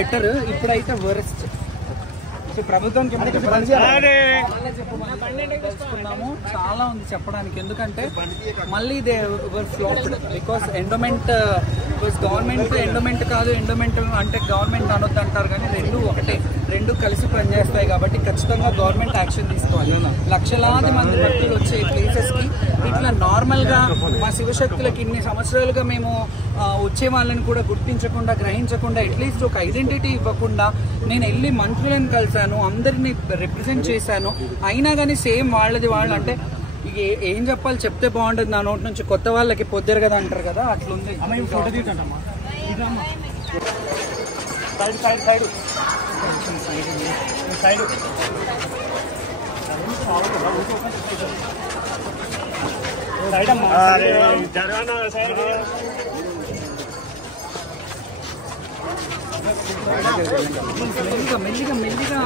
Better ఇప్పుడైతే worst ప్రభుత్వానికి తెలుసుకున్నాము. చాలా ఉంది చెప్పడానికి, ఎందుకంటే మళ్ళీ they were flopped because endowment government endowment కాదు, ఎండోమెంట్ అంటే గవర్నమెంట్ అనొద్దు అంటారు, కానీ రెండు ఒకటే, రెండు కలిసి పనిచేస్తాయి. కాబట్టి ఖచ్చితంగా గవర్నమెంట్ యాక్షన్ తీసుకోవాలి. లక్షలాది మంది భక్తులు వచ్చే ప్లేసెస్కి ఇట్లా నార్మల్గా మా శివశక్తులకి ఇన్ని సంవత్సరాలుగా మేము వచ్చే వాళ్ళని కూడా గుర్తించకుండా, గ్రహించకుండా, అట్లీస్ట్ ఒక ఐడెంటిటీ ఇవ్వకుండా నేను వెళ్ళి మంత్రులను కలిశాను, అందరినీ రిప్రజెంట్ చేశాను. అయినా కానీ సేమ్ వాళ్ళది వాళ్ళు అంటే ఇక ఏం చెప్పాలి, చెప్తే బాగుంటుంది. నా నోటి నుంచి కొత్త వాళ్ళకి పొద్దురు కదా అంటారు కదా, అట్లుంది. మెల్లిగా మెల్లిగా మెల్లిగా